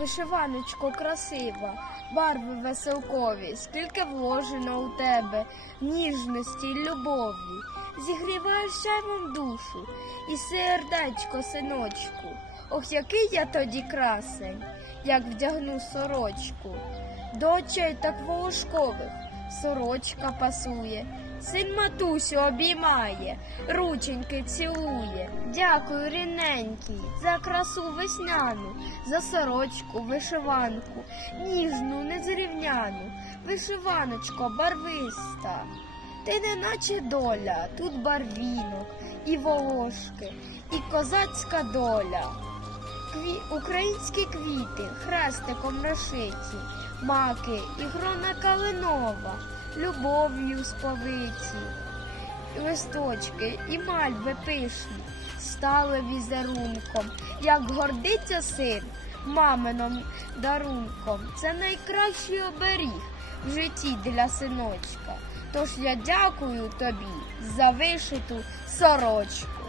Вишиваночко красива, барви веселкові, скільки вложено у тебе ніжності й любові. Зігріваєш сяйвом душу і сердечко, синочку. Ох, який я тоді красень, як вдягну сорочку. До очей так волошкових сорочка пасує, син матусю обіймає, рученьки цілує. Дякую, рідненький, за красу весняну, за сорочку, вишиванку, ніжну, незрівняну, вишиваночко барвиста. Ти не наче доля, тут барвінок, і волошки, і козацька доля. Кві... Українські квіти хрестиком розшиті, маки і грона калинова, любов'ю сповиті, листочки і мальви пишні, стали візерунком, як гордиться син мамином дарунком. Це найкращий оберіг в житті для синочка. Тож я дякую тобі за вишиту сорочку.